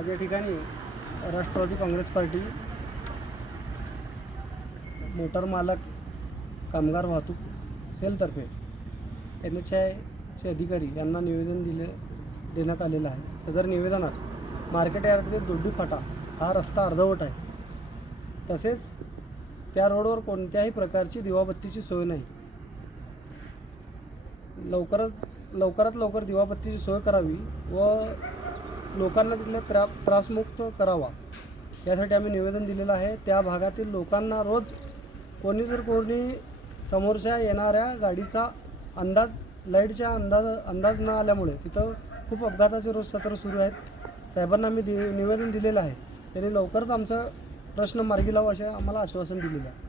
आज या ठिकाणी राष्ट्रवादी काँग्रेस पार्टी मोटार मालक कामगार वाहतूक सेलतर्फे एन एच आयचे अधिकारी यांना निवेदन दिले देण्यात आलेलं आहे. सदर निवेदनात मार्केट यार्डातील दोड्डू फाटा हा रस्ता अर्धवट आहे. तसेच त्या रोडवर कोणत्याही प्रकारची दिवाबत्तीची सोय नाही. लवकरात लवकरात लवकर दिवाबत्तीची सोय करावी व लोकांना तिथल्या त्रा त्रासमुक्त करावा. यासाठी आम्ही निवेदन दिलेलं आहे. त्या भागातील लोकांना रोज कोणी जर कोणी समोरच्या येणाऱ्या गाडीचा अंदाज लाईटच्या अंदाज अंदाज न आल्यामुळे तिथं खूप अपघाताचे रोज सत्र सुरू आहेत. साहेबांना आम्ही दि निवेदन दिलेलं आहे. त्यांनी लवकरच आमचा प्रश्न मार्गी लावा असे आम्हाला आश्वासन दिलेलं आहे.